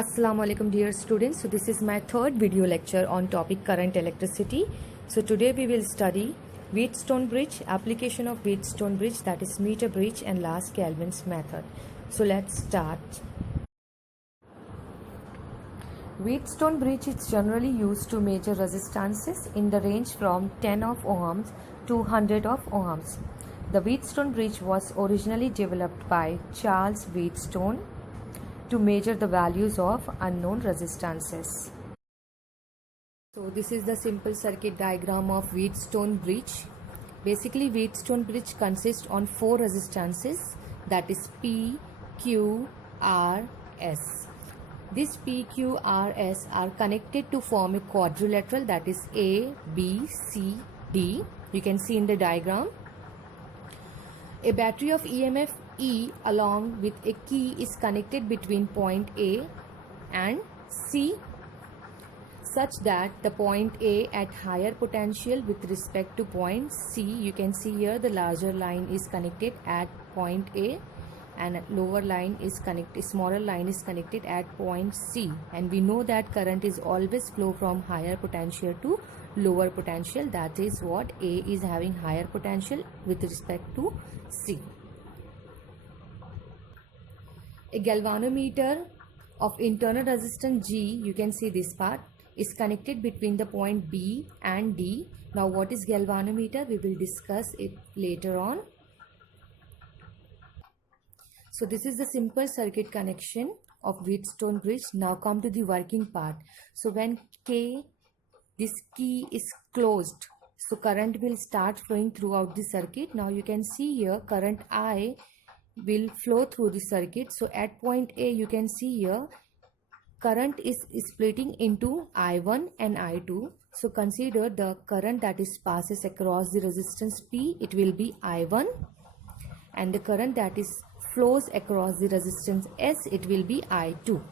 Assalamu alaikum dear students. So this is my third video lecture on topic current electricity. So today we will study Wheatstone bridge, application of Wheatstone bridge, that is meter bridge, and last Kelvin's method. So let's start. Wheatstone bridge is generally used to measure resistances in the range from 10 of ohms to 100 of ohms. The Wheatstone bridge was originally developed by Charles Wheatstone to measure the values of unknown resistances. So this is the simple circuit diagram of Wheatstone bridge. Basically, Wheatstone bridge consists on 4 resistances, that is P, Q, R, S. These P, Q, R, S are connected to form a quadrilateral, that is A, B, C, D. You can see in the diagram. A battery of EMF E along with a key is connected between point A and C such that the point A at higher potential with respect to point C, you can see here the larger line is connected at point A and lower line is connected, smaller line is connected at point C, and we know that current is always flow from higher potential to lower potential. That is what A is having higher potential with respect to C. A galvanometer of internal resistance G, you can see this part, is connected between the point B and D. Now what is galvanometer? We will discuss it later on. So this is the simple circuit connection of Wheatstone bridge. Now come to the working part. So when K, this key is closed, so current will start flowing throughout the circuit. Now you can see here current I will flow through the circuit. So at point A, you can see here current is splitting into I1 and I2. So consider the current that is passes across the resistance P, it will be I1, and the current that is flows across the resistance S, it will be I2.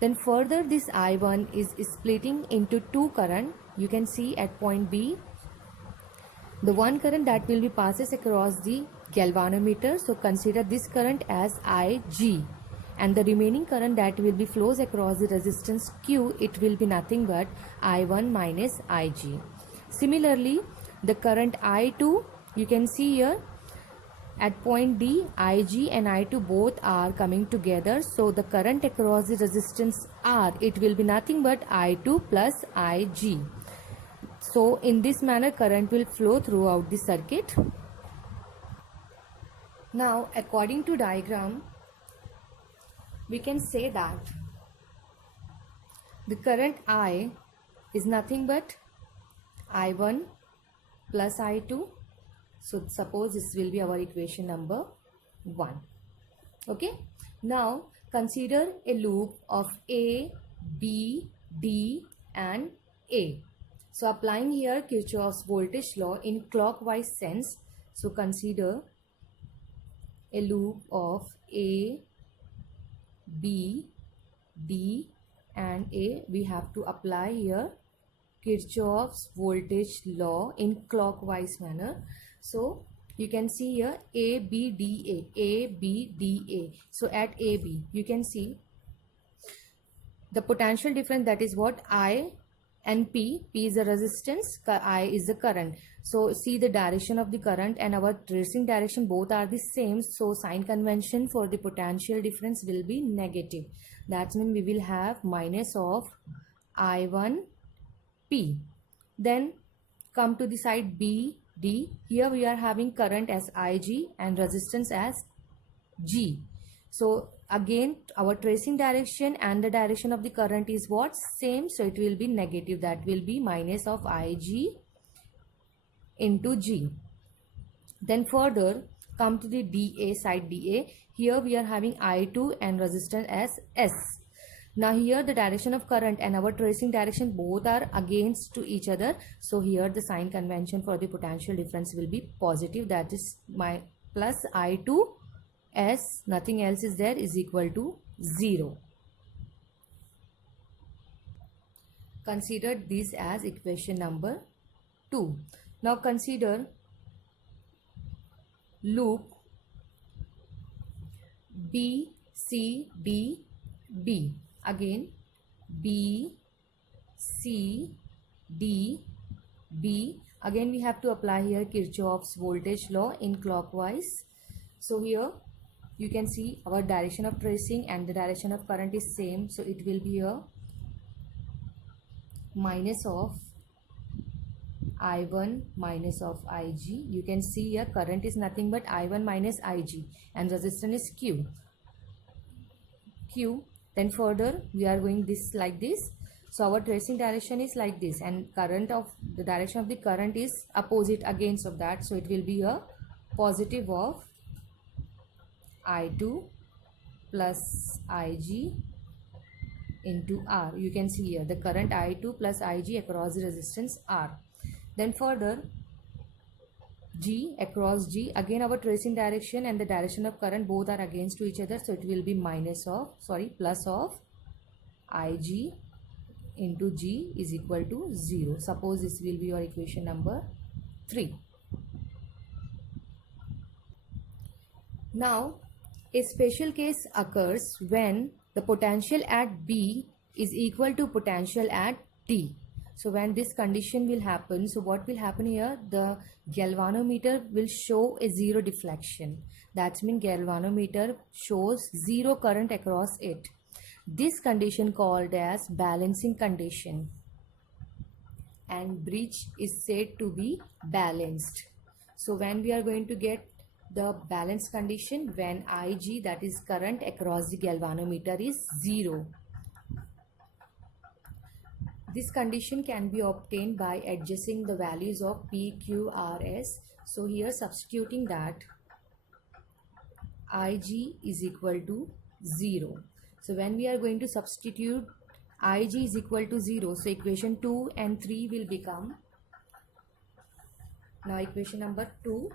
Then further this I1 is splitting into two current. You can see at point B the one current that will be passes across the galvanometer, so consider this current as Ig, and the remaining current that will be flows across the resistance Q, it will be nothing but I1 minus Ig. Similarly, the current I2, you can see here at point D, Ig and I2 both are coming together, so the current across the resistance R, it will be nothing but I2 plus Ig. So in this manner current will flow throughout the circuit. Now according to diagram, we can say that the current I is nothing but I1 plus I2. So suppose this will be our equation number 1. Okay. Now consider a loop of A, B, D and A. So applying here Kirchhoff's voltage law in clockwise sense. So consider a loop of A, B, D and A. We have to apply here Kirchhoff's voltage law in clockwise manner. So you can see here A, B, D, A, A, B, D, A. So at A, B, you can see the potential difference, that is what I and P. P is the resistance, I is the current. So see the direction of the current and our tracing direction both are the same. So sign convention for the potential difference will be negative. That means we will have minus of I1 P. Then come to the side B, D. Here we are having current as Ig and resistance as G. So again our tracing direction and the direction of the current is what? Same. So it will be negative. That will be minus of Ig into G. Then further come to the DA side DA. Here we are having I2 and resistance as S. Now here the direction of current and our tracing direction both are against to each other. So here the sign convention for the potential difference will be positive. That is my plus I2 S, nothing else is there, is equal to 0. Consider this as equation number 2. Now consider loop B, C, D, B. again B, C, D, B. Again we have to apply here Kirchhoff's voltage law in clockwise. So here you can see our direction of tracing and the direction of current is same. So it will be a minus of I1 minus of Ig. You can see here current is nothing but I1 minus Ig and resistance is Q. Then further we are going this like this. So our tracing direction is like this and the direction of the current is opposite against of that. So it will be a positive of I2 plus Ig into R. You can see here the current I2 plus Ig across the resistance R. Then further G across G, again our tracing direction and the direction of current both are against to each other. So it will be plus of Ig into G is equal to 0. Suppose this will be your equation number 3. Now a special case occurs when the potential at B is equal to potential at D. So when this condition will happen, so what will happen here? The galvanometer will show a zero deflection. That means galvanometer shows zero current across it. This condition called as balancing condition, and bridge is said to be balanced. So when we are going to get the balance condition, when Ig, that is current across the galvanometer, is 0. This condition can be obtained by adjusting the values of P, Q, R, S. So here substituting that Ig is equal to 0. So when we are going to substitute Ig is equal to 0, so equation 2 and 3 will become, now equation number 2,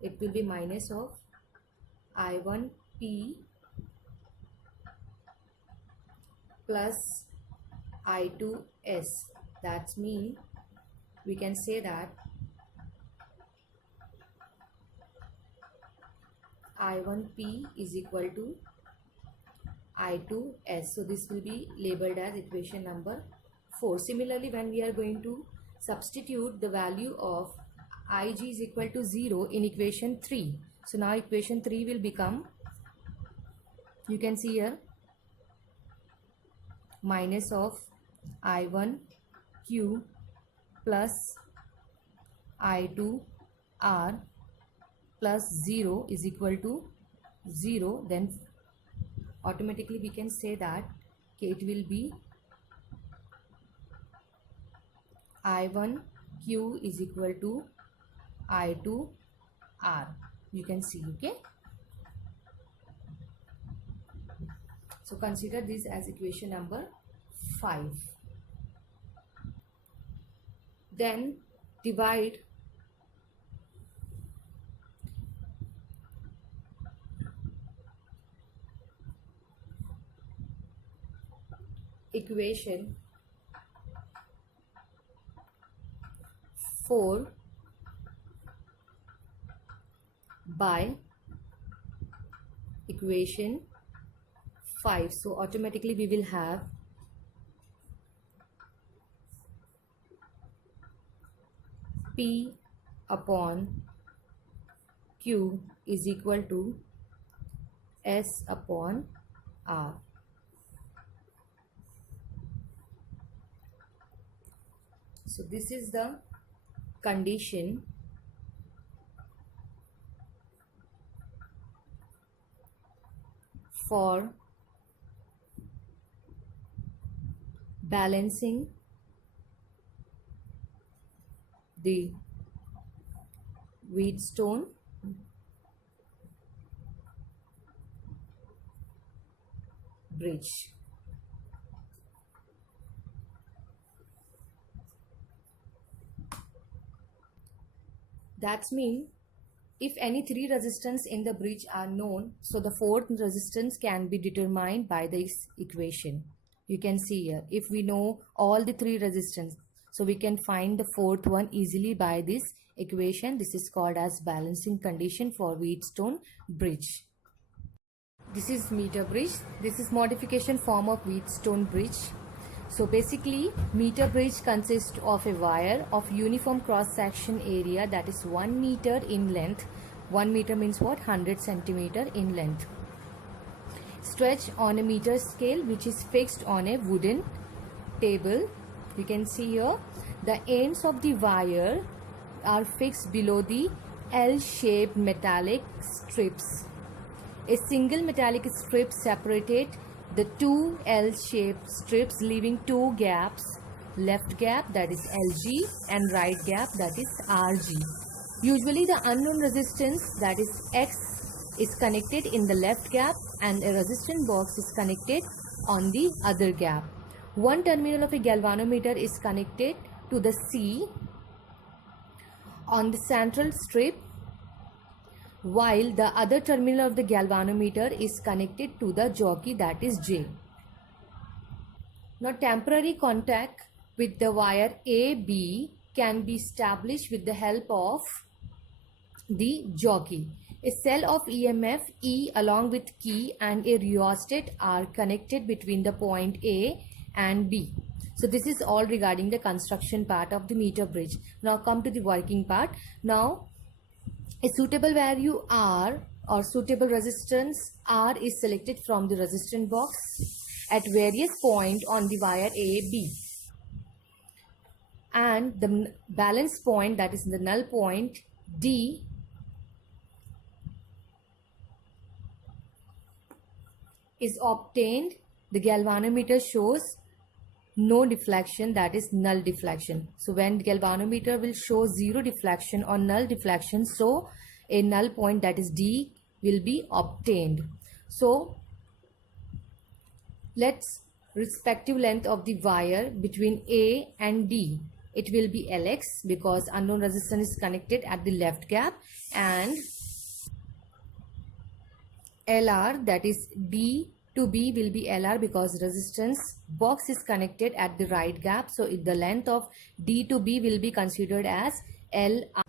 it will be minus of I1P plus I2S. That means we can say that I1P is equal to I2S. So this will be labeled as equation number 4. Similarly, when we are going to substitute the value of Ig is equal to 0 in equation 3. So now equation 3 will become, you can see here, minus of I1Q plus I2R plus 0 is equal to 0. Then automatically we can say that it will be I1Q is equal to I2R. You can see, okay. So consider this as equation number 5. Then divide equation 4 by equation 5. So automatically we will have P upon Q is equal to S upon R. So this is the condition for balancing the Wheatstone bridge. That means if any three resistance in the bridge are known, so the fourth resistance can be determined by this equation. You can see here, if we know all the three resistance, so we can find the fourth one easily by this equation. This is called as balancing condition for Wheatstone bridge. This is meter bridge. This is modification form of Wheatstone bridge. So basically, meter bridge consists of a wire of uniform cross section area that is 1 meter in length. 1 meter means what? 100 centimeter in length. Stretched on a meter scale, which is fixed on a wooden table. You can see here the ends of the wire are fixed below the L-shaped metallic strips. A single metallic strip separated the two L-shaped strips, leaving two gaps, left gap that is LG and right gap that is RG. Usually the unknown resistance that is X is connected in the left gap and a resistance box is connected on the other gap. One terminal of a galvanometer is connected to the C on the central strip, while the other terminal of the galvanometer is connected to the jockey that is J. Now temporary contact with the wire AB can be established with the help of the jockey. A cell of EMF E along with key and a rheostat are connected between the point A and B. So this is all regarding the construction part of the meter bridge. Now come to the working part. Now a suitable value R or suitable resistance R is selected from the resistance box at various points on the wire AB, and the balance point, that is the null point D, is obtained. The galvanometer shows no deflection, that is null deflection. So when galvanometer will show zero deflection or null deflection, so a null point that is D will be obtained. So let's respective length of the wire between A and D. It will be Lx because unknown resistance is connected at the left gap, and LR, that is D to B, will be LR because resistance box is connected at the right gap. So the length of D to B will be considered as LR.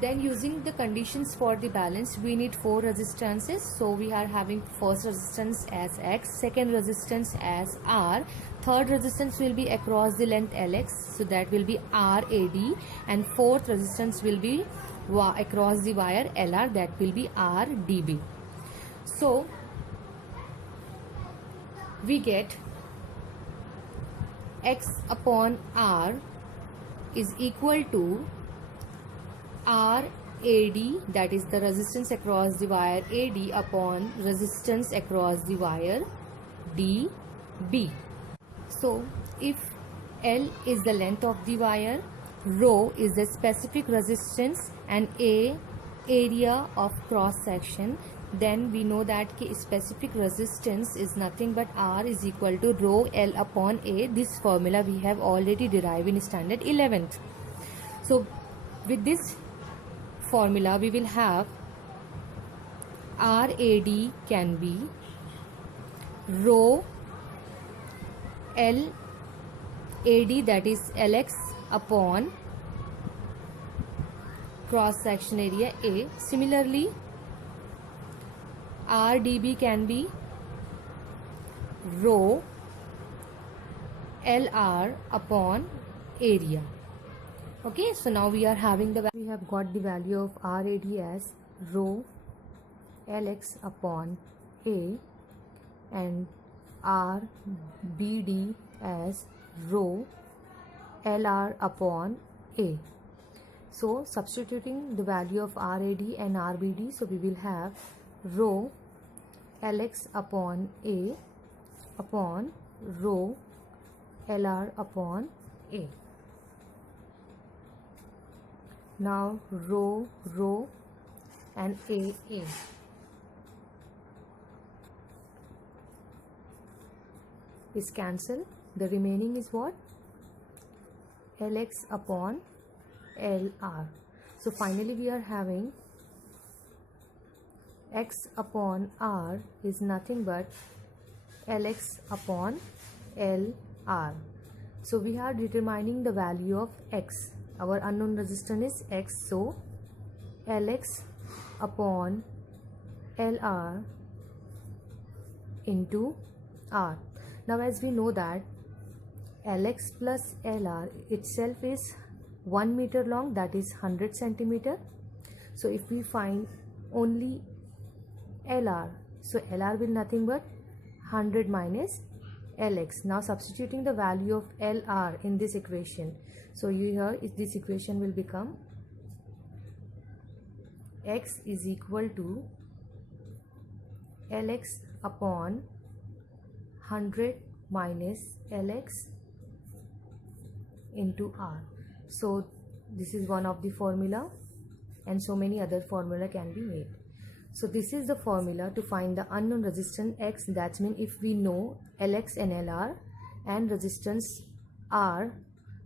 Then using the conditions for the balance, we need 4 resistances. So we are having first resistance as X, second resistance as R, third resistance will be across the length Lx, so that will be RAD, and fourth resistance will be across the wire LR, that will be RDB. So we get X upon R is equal to RAD, that is the resistance across the wire AD, upon resistance across the wire DB. So if L is the length of the wire, rho is the specific resistance, and A area of cross section, then we know that specific resistance is nothing but R is equal to rho L upon A. This formula we have already derived in standard 11th. So with this formula we will have RAD can be rho L AD, that is Lx upon cross section area A. Similarly RDB can be rho LR upon area. Okay, so now we are having we have got the value of RAD as rho Lx upon A and RBD as rho LR upon A. So substituting the value of RAD and RBD, so we will have rho Lx upon A upon rho LR upon A. Now rho and A is cancelled. The remaining is what? Lx upon LR. So finally we are having X upon R is nothing but Lx upon LR. So we are determining the value of X. Our unknown resistance is X, so Lx upon LR into R. Now as we know that Lx plus Lr itself is 1 meter long, that is 100 centimeter. So if we find only Lr, so Lr will nothing but 100 minus Lx. Now substituting the value of Lr in this equation, so you here this equation will become x is equal to Lx upon 100 minus Lx into R. So this is one of the formula, and so many other formula can be made. So this is the formula to find the unknown resistance X. That means if we know Lx and Lr and resistance R,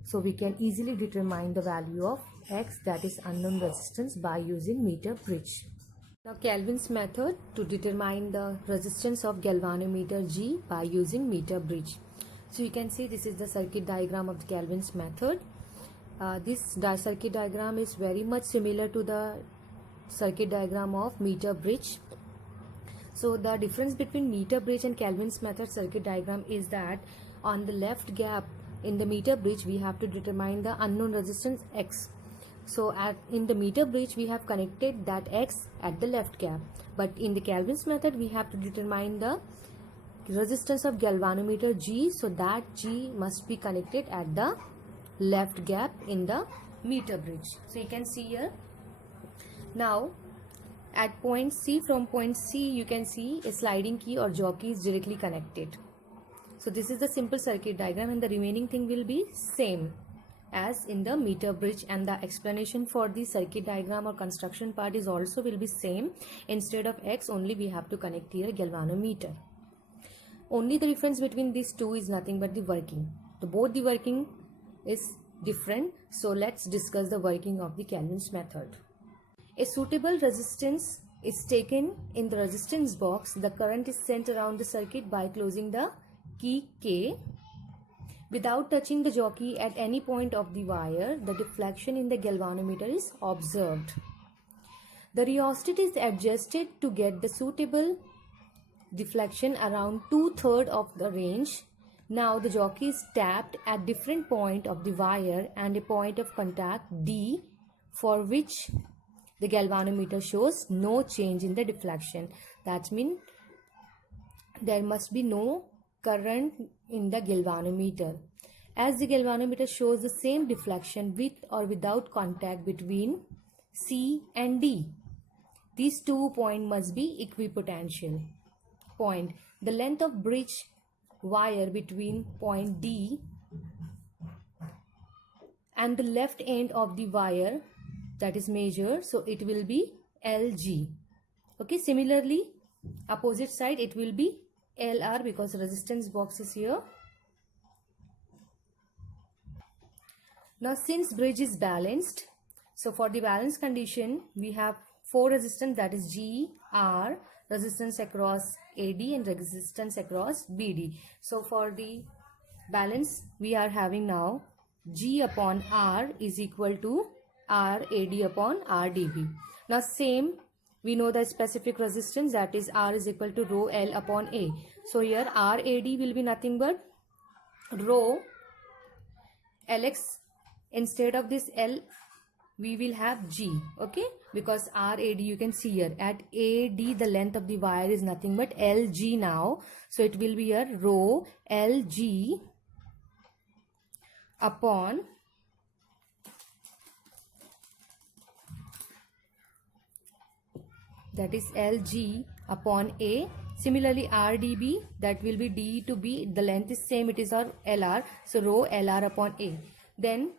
so we can easily determine the value of X, that is unknown resistance, by using meter bridge. Now Kelvin's method to determine the resistance of galvanometer G by using meter bridge. So you can see this is the circuit diagram of the Kelvin's method. This circuit diagram is very much similar to the circuit diagram of meter bridge. So the difference between meter bridge and Kelvin's method circuit diagram is that on the left gap in the meter bridge we have to determine the unknown resistance X. So in the meter bridge we have connected that X at the left gap, but in the Kelvin's method we have to determine the resistance of galvanometer G, so that G must be connected at the left gap in the meter bridge. So you can see here. Now at point C, from point C you can see a sliding key or jockey is directly connected. So this is the simple circuit diagram, and the remaining thing will be same as in the meter bridge, and the explanation for the circuit diagram or construction part is also will be same. Instead of X only we have to connect here galvanometer. Only the difference between these two is nothing but the working. Both the working is different. So let's discuss the working of the Kelvin's method. A suitable resistance is taken in the resistance box. The current is sent around the circuit by closing the key K. Without touching the jockey at any point of the wire, the deflection in the galvanometer is observed. The rheostat is adjusted to get the suitable deflection around 2/3 of the range. Now the jockey is tapped at different point of the wire and a point of contact D, for which the galvanometer shows no change in the deflection. That means there must be no current in the galvanometer, as the galvanometer shows the same deflection with or without contact between C and D. These 2 points must be equipotential. Point. The length of bridge wire between point D and the left end of the wire, that is measured, so it will be LG. Okay, similarly opposite side it will be LR, because resistance box is here. Now since bridge is balanced, so for the balance condition we have 4 resistance, that is G, R, resistance across AD and resistance across BD. So for the balance we are having now G upon R is equal to R AD upon RDB. Now same, we know the specific resistance, that is R is equal to rho L upon A. So here R AD will be nothing but rho Lx. Instead of this L we will have G, okay, because R AD you can see here at AD the length of the wire is nothing but LG now. So it will be here rho LG upon that is LG upon A. Similarly RDB, that will be D to B, the length is same, it is our LR, so rho LR upon A. Then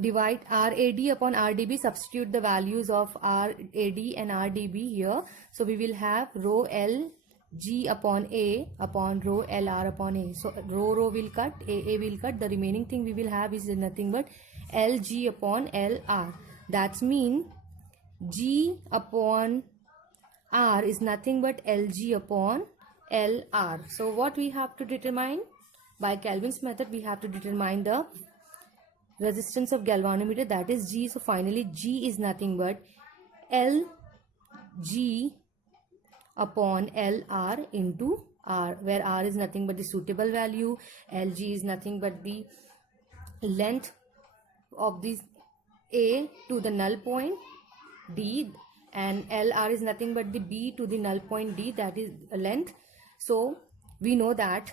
divide RAD upon RDB, substitute the values of RAD and RDB here. So we will have rho LG upon A upon rho LR upon A. So rho will cut, AA will cut, the remaining thing we will have is nothing but LG upon LR. That means G upon R is nothing but LG upon LR. So what we have to determine? By Kelvin's method we have to determine the resistance of galvanometer, that is G. So finally G is nothing but LG upon LR into R, where R is nothing but the suitable value, LG is nothing but the length of this A to the null point D, and LR is nothing but the B to the null point D, that is length. So we know that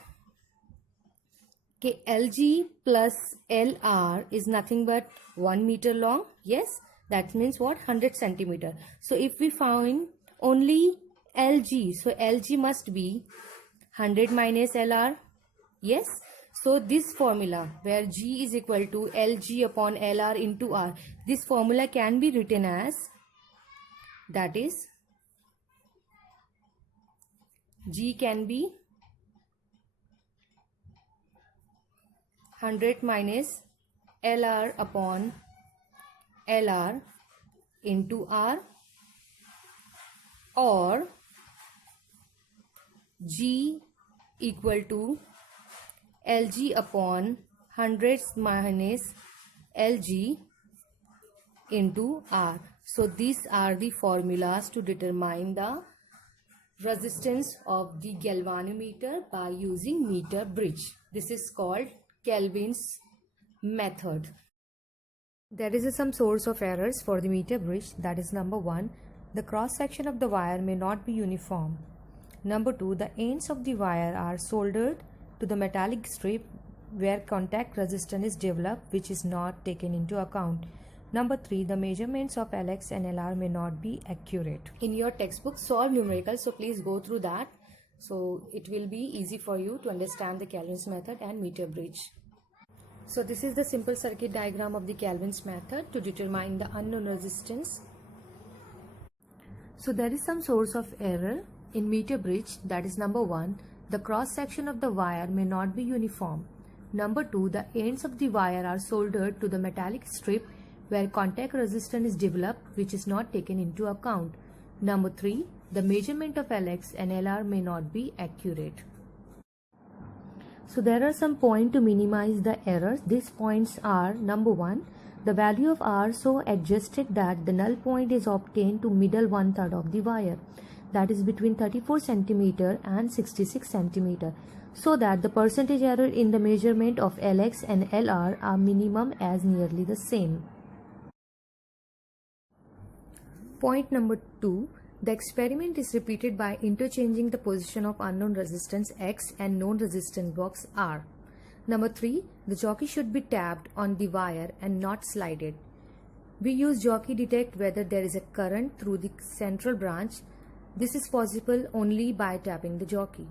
LG plus LR is nothing but 1 meter long. Yes, that means what? 100 centimeter. So if we find only LG, so LG must be 100 minus LR. Yes, so this formula where G is equal to LG upon LR into R, this formula can be written as, that is, G can be 100 minus LR upon LR into R, or G equal to LG upon 100 minus LG into R. So these are the formulas to determine the resistance of the galvanometer by using meter bridge. This is called Kelvin's method. There is some source of errors for the meter bridge. That is, number 1, the cross section of the wire may not be uniform. Number 2, the ends of the wire are soldered to the metallic strip where contact resistance is developed, which is not taken into account. Number 3, the measurements of Lx and Lr may not be accurate. In your textbook, solve numericals, so please go through that. So it will be easy for you to understand the Kelvin's method and meter bridge. So this is the simple circuit diagram of the Kelvin's method to determine the unknown resistance. So there is some source of error in meter bridge. That is, number 1, the cross section of the wire may not be uniform. Number 2, the ends of the wire are soldered to the metallic strip where contact resistance is developed, which is not taken into account. Number 3, the measurement of Lx and Lr may not be accurate. So there are some points to minimize the errors. These points are, number 1, the value of R so adjusted that the null point is obtained to middle 1/3 of the wire, that is between 34 cm and 66 cm, so that the percentage error in the measurement of Lx and Lr are minimum as nearly the same. Point number 2, the experiment is repeated by interchanging the position of unknown resistance X and known resistance box R. Number 3, the jockey should be tapped on the wire and not slided. We use jockey detect whether there is a current through the central branch. This is possible only by tapping the jockey.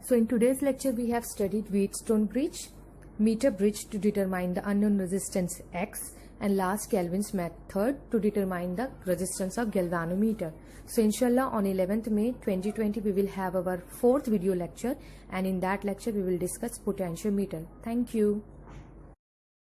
So in today's lecture we have studied Wheatstone bridge, meter bridge to determine the unknown resistance X, and last Kelvin's method to determine the resistance of galvanometer. So inshallah on 11th May 2020 we will have our 4th video lecture, and in that lecture we will discuss potentiometer. Thank you.